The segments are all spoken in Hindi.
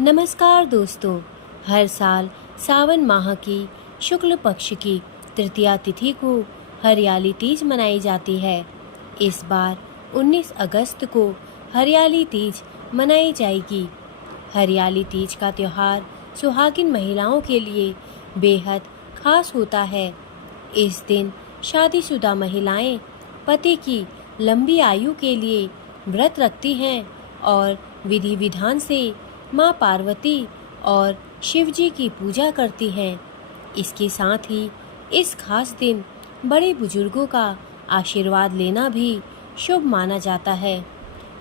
नमस्कार दोस्तों। हर साल सावन माह की शुक्ल पक्ष की तृतीया तिथि को हरियाली तीज मनाई जाती है। इस बार 19 अगस्त को हरियाली तीज मनाई जाएगी। हरियाली तीज का त्यौहार सुहागिन महिलाओं के लिए बेहद खास होता है। इस दिन शादीशुदा महिलाएं पति की लंबी आयु के लिए व्रत रखती हैं और विधि विधान से माँ पार्वती और शिव जी की पूजा करती हैं। इसके साथ ही इस खास दिन बड़े बुजुर्गों का आशीर्वाद लेना भी शुभ माना जाता है।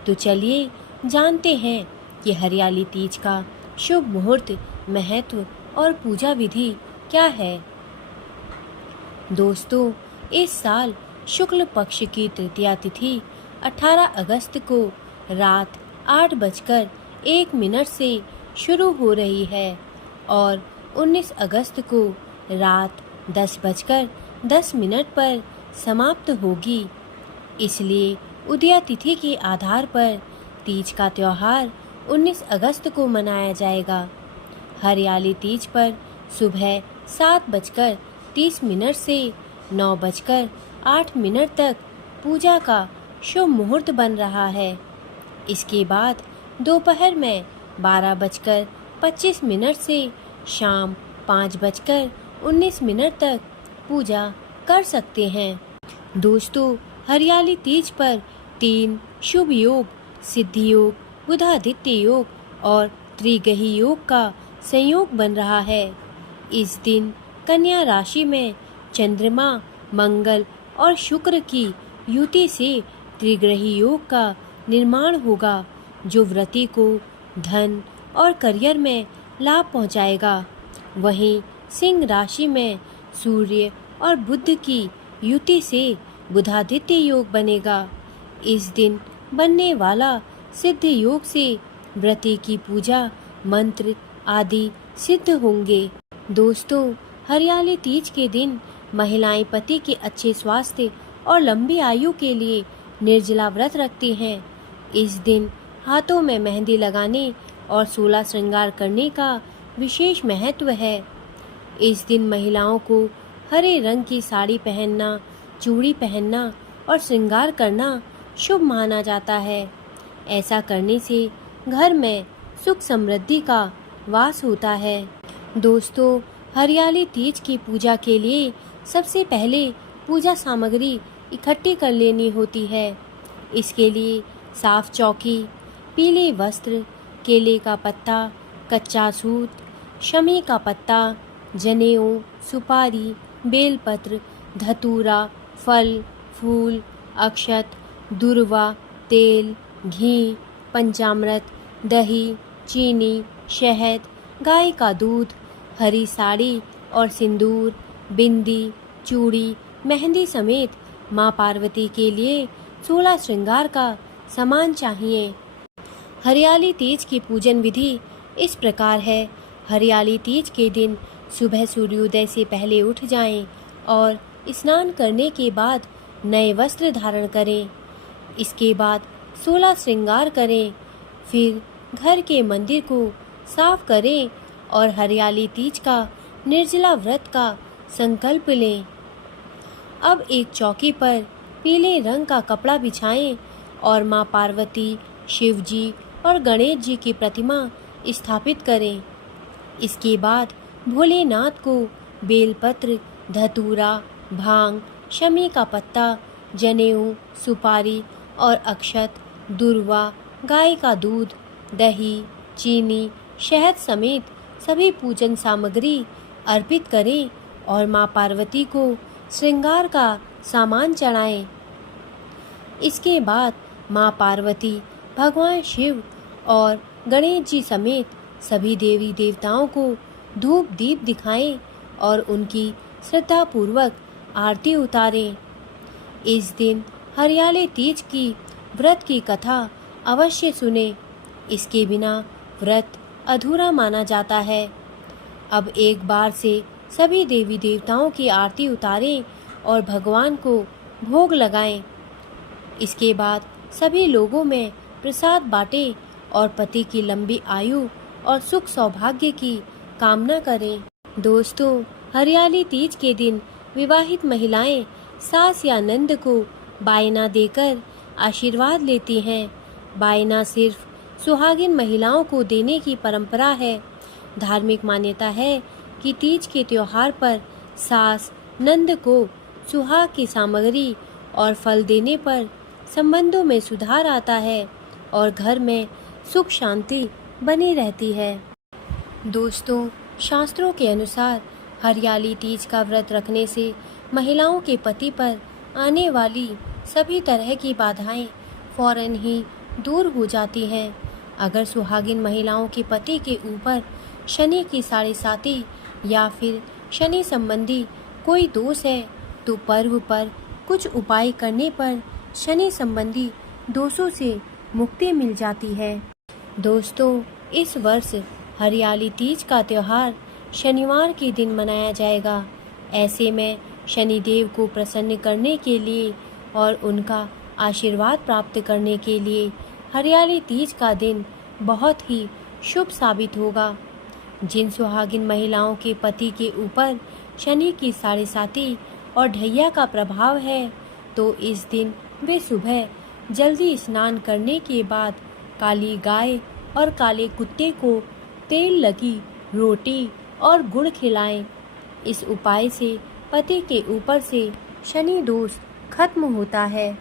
तो चलिए जानते हैं कि हरियाली तीज का शुभ मुहूर्त, महत्व और पूजा विधि क्या है। दोस्तों, इस साल शुक्ल पक्ष की तृतीया तिथि 18 अगस्त को रात 8:01 से शुरू हो रही है और 19 अगस्त को रात 10:10 पर समाप्त होगी। इसलिए उदया तिथि के आधार पर तीज का त्यौहार 19 अगस्त को मनाया जाएगा। हरियाली तीज पर सुबह 7:30 से 9:08 तक पूजा का शुभ मुहूर्त बन रहा है। इसके बाद दोपहर में 12:25 से शाम 5:19 तक पूजा कर सकते हैं। दोस्तों, हरियाली तीज पर 3 शुभ योग, सिद्धि योग, बुधादित्य योग और त्रिग्रही योग का संयोग बन रहा है। इस दिन कन्या राशि में चंद्रमा, मंगल और शुक्र की युति से त्रिग्रही योग का निर्माण होगा, जो व्रती को धन और करियर में लाभ पहुंचाएगा। वहीं सिंह राशि में सूर्य और बुध की युति से बुधादित्य योग बनेगा। इस दिन बनने वाला सिद्ध योग से व्रती की पूजा, मंत्र आदि सिद्ध होंगे। दोस्तों, हरियाली तीज के दिन महिलाएं पति के अच्छे स्वास्थ्य और लंबी आयु के लिए निर्जला व्रत रखती हैं। इस दिन हाथों में मेहंदी लगाने और 16 श्रृंगार करने का विशेष महत्व है। इस दिन महिलाओं को हरे रंग की साड़ी पहनना, चूड़ी पहनना और श्रृंगार करना शुभ माना जाता है। ऐसा करने से घर में सुख समृद्धि का वास होता है। दोस्तों, हरियाली तीज की पूजा के लिए सबसे पहले पूजा सामग्री इकट्ठी कर लेनी होती है। इसके लिए साफ चौकी, पीले वस्त्र, केले का पत्ता, कच्चा सूत, शमी का पत्ता, जनेऊ, सुपारी, बेलपत्र, धतूरा, फल, फूल, अक्षत, दूर्वा, तेल, घी, पंचामृत, दही, चीनी, शहद, गाय का दूध, हरी साड़ी और सिंदूर, बिंदी, चूड़ी, मेहंदी समेत माँ पार्वती के लिए 16 श्रृंगार का सामान चाहिए। हरियाली तीज की पूजन विधि इस प्रकार है। हरियाली तीज के दिन सुबह सूर्योदय से पहले उठ जाएं और स्नान करने के बाद नए वस्त्र धारण करें। इसके बाद 16 श्रृंगार करें। फिर घर के मंदिर को साफ करें और हरियाली तीज का निर्जला व्रत का संकल्प लें। अब एक चौकी पर पीले रंग का कपड़ा बिछाएं और माँ पार्वती, शिव जी और गणेश जी की प्रतिमा स्थापित करें। इसके बाद भोलेनाथ को बेलपत्र, धतूरा, भांग, शमी का पत्ता, जनेऊ, सुपारी और अक्षत, दूर्वा, गाय का दूध, दही, चीनी, शहद समेत सभी पूजन सामग्री अर्पित करें और माँ पार्वती को श्रृंगार का सामान चढ़ाएं। इसके बाद माँ पार्वती, भगवान शिव और गणेश जी समेत सभी देवी देवताओं को धूप दीप दिखाएं और उनकी श्रद्धापूर्वक आरती उतारें। इस दिन हरियाली तीज की व्रत की कथा अवश्य सुने। इसके बिना व्रत अधूरा माना जाता है। अब एक बार से सभी देवी देवताओं की आरती उतारें और भगवान को भोग लगाएं। इसके बाद सभी लोगों में प्रसाद बांटें और पति की लंबी आयु और सुख सौभाग्य की कामना करें। दोस्तों, हरियाली तीज के दिन विवाहित महिलाएं सास या नंद को बायना देकर आशीर्वाद लेती हैं। बायना सिर्फ सुहागिन महिलाओं को देने की परंपरा है। धार्मिक मान्यता है कि तीज के त्योहार पर सास नंद को सुहाग की सामग्री और फल देने पर संबंधों में सुधार आता है और घर में सुख शांति बनी रहती है। दोस्तों, शास्त्रों के अनुसार हरियाली तीज का व्रत रखने से महिलाओं के पति पर आने वाली सभी तरह की बाधाएं फौरन ही दूर हो जाती हैं। अगर सुहागिन महिलाओं के पति के ऊपर शनि की साढ़े साती या फिर शनि संबंधी कोई दोष है तो पर्व पर कुछ उपाय करने पर शनि संबंधी दोषों से मुक्ति मिल जाती है। दोस्तों, इस वर्ष हरियाली तीज का त्योहार शनिवार के दिन मनाया जाएगा। ऐसे में शनिदेव को प्रसन्न करने के लिए और उनका आशीर्वाद प्राप्त करने के लिए हरियाली तीज का दिन बहुत ही शुभ साबित होगा। जिन सुहागिन महिलाओं के पति के ऊपर शनि की साढ़े साती और ढैया का प्रभाव है तो इस दिन वे सुबह जल्दी स्नान करने के बाद काली गाय और काले कुत्ते को तेल लगी रोटी और गुड़ खिलाएं। इस उपाय से पति के ऊपर से शनि दोष खत्म होता है।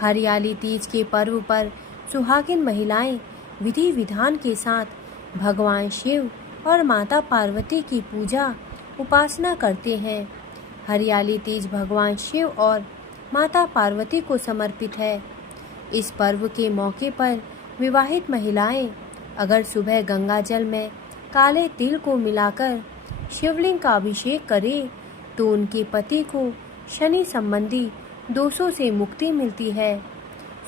हरियाली तीज के पर्व पर सुहागिन महिलाएं विधि विधान के साथ भगवान शिव और माता पार्वती की पूजा उपासना करते हैं। हरियाली तीज भगवान शिव और माता पार्वती को समर्पित है। इस पर्व के मौके पर विवाहित महिलाएं अगर सुबह गंगा जल में काले तिल को मिलाकर शिवलिंग का अभिषेक करें तो उनके पति को शनि संबंधी दोषों से मुक्ति मिलती है।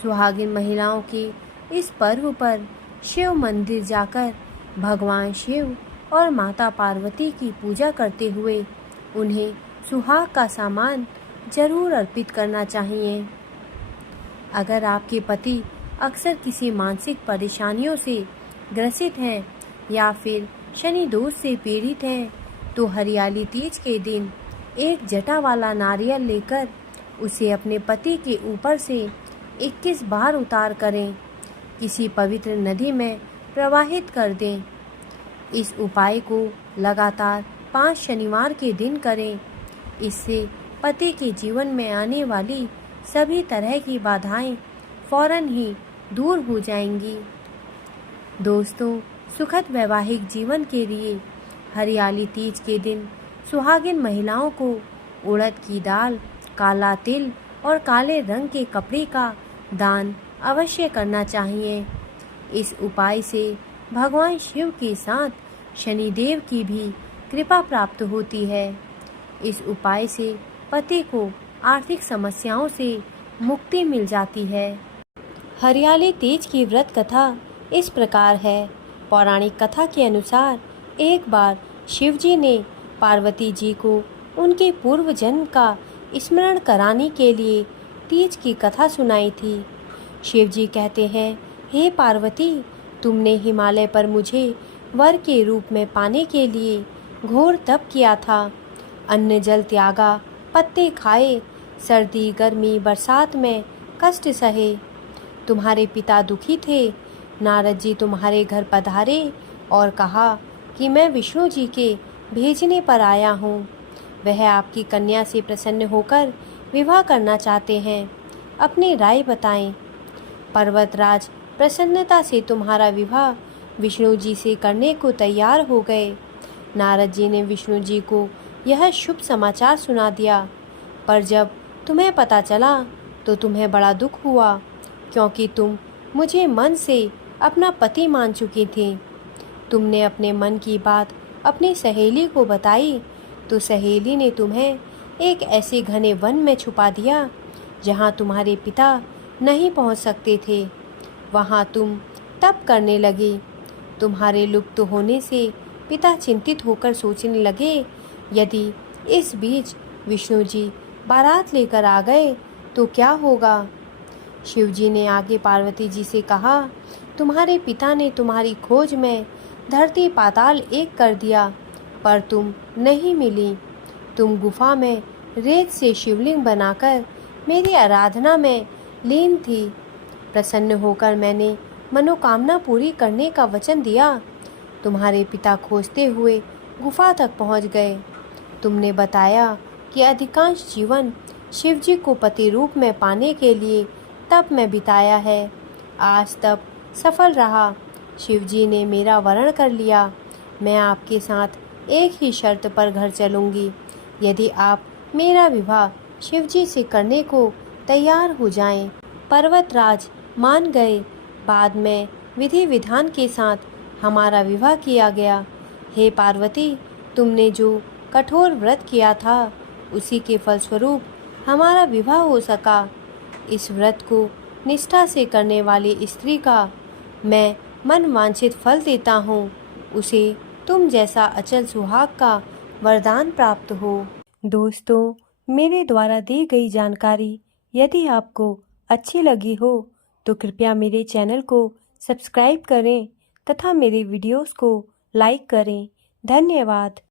सुहागिन महिलाओं के इस पर्व पर शिव मंदिर जाकर भगवान शिव और माता पार्वती की पूजा करते हुए उन्हें सुहाग का सामान जरूर अर्पित करना चाहिए। अगर आपके पति अक्सर किसी मानसिक परेशानियों से ग्रसित हैं या फिर शनि दोष से पीड़ित हैं तो हरियाली तीज के दिन एक जटा वाला नारियल लेकर उसे अपने पति के ऊपर से 21 बार उतार करें, किसी पवित्र नदी में प्रवाहित कर दें। इस उपाय को लगातार 5 शनिवार के दिन करें। इससे पति के जीवन में आने वाली सभी तरह की बाधाएं फौरन ही दूर हो जाएंगी। दोस्तों, सुखद वैवाहिक जीवन के लिए हरियाली तीज के दिन सुहागिन महिलाओं को उड़द की दाल, काला तिल और काले रंग के कपड़े का दान अवश्य करना चाहिए। इस उपाय से भगवान शिव के साथ शनिदेव की भी कृपा प्राप्त होती है। इस उपाय से पति को आर्थिक समस्याओं से मुक्ति मिल जाती है। हरियाली तीज की व्रत कथा इस प्रकार है। पौराणिक कथा के अनुसार एक बार शिवजी ने पार्वती जी को उनके पूर्व जन्म का स्मरण कराने के लिए तीज की कथा सुनाई थी। शिवजी कहते हैं, हे पार्वती, तुमने हिमालय पर मुझे वर के रूप में पाने के लिए घोर तप किया था। अन्न जल त्यागा, पत्ते खाए, सर्दी गर्मी बरसात में कष्ट सहे। तुम्हारे पिता दुखी थे। नारद जी तुम्हारे घर पधारे और कहा कि मैं विष्णु जी के भेजने पर आया हूँ। वह आपकी कन्या से प्रसन्न होकर विवाह करना चाहते हैं। अपनी राय बताएं। पर्वतराज प्रसन्नता से तुम्हारा विवाह विष्णु जी से करने को तैयार हो गए। नारद जी ने विष्णु जी को यह शुभ समाचार सुना दिया, पर जब तुम्हें पता चला तो तुम्हें बड़ा दुख हुआ, क्योंकि तुम मुझे मन से अपना पति मान चुकी थी। तुमने अपने मन की बात अपनी सहेली को बताई तो सहेली ने तुम्हें एक ऐसे घने वन में छुपा दिया जहाँ तुम्हारे पिता नहीं पहुँच सकते थे। वहाँ तुम तप करने लगी। तुम्हारे लुप्त होने से पिता चिंतित होकर सोचने लगे, यदि इस बीच विष्णु जी बारात लेकर आ गए तो क्या होगा। शिवजी ने आगे पार्वती जी से कहा, तुम्हारे पिता ने तुम्हारी खोज में धरती पाताल एक कर दिया, पर तुम नहीं मिली। तुम गुफा में रेत से शिवलिंग बनाकर मेरी आराधना में लीन थी। प्रसन्न होकर मैंने मनोकामना पूरी करने का वचन दिया। तुम्हारे पिता खोजते हुए गुफा तक पहुंच गए। तुमने बताया कि अधिकांश जीवन शिवजी को पति रूप में पाने के लिए तप में बिताया है। आज तप सफल रहा। शिवजी ने मेरा वरण कर लिया। मैं आपके साथ एक ही शर्त पर घर चलूंगी, यदि आप मेरा विवाह शिवजी से करने को तैयार हो जाएं। पर्वतराज मान गए। बाद में विधि विधान के साथ हमारा विवाह किया गया। हे पार्वती, तुमने जो कठोर व्रत किया था उसी के फलस्वरूप हमारा विवाह हो सका। इस व्रत को निष्ठा से करने वाली स्त्री का मैं मन वांछित फल देता हूँ। उसे तुम जैसा अचल सुहाग का वरदान प्राप्त हो। दोस्तों, मेरे द्वारा दी गई जानकारी यदि आपको अच्छी लगी हो तो कृपया मेरे चैनल को सब्सक्राइब करें तथा मेरे वीडियोस को लाइक करें। धन्यवाद।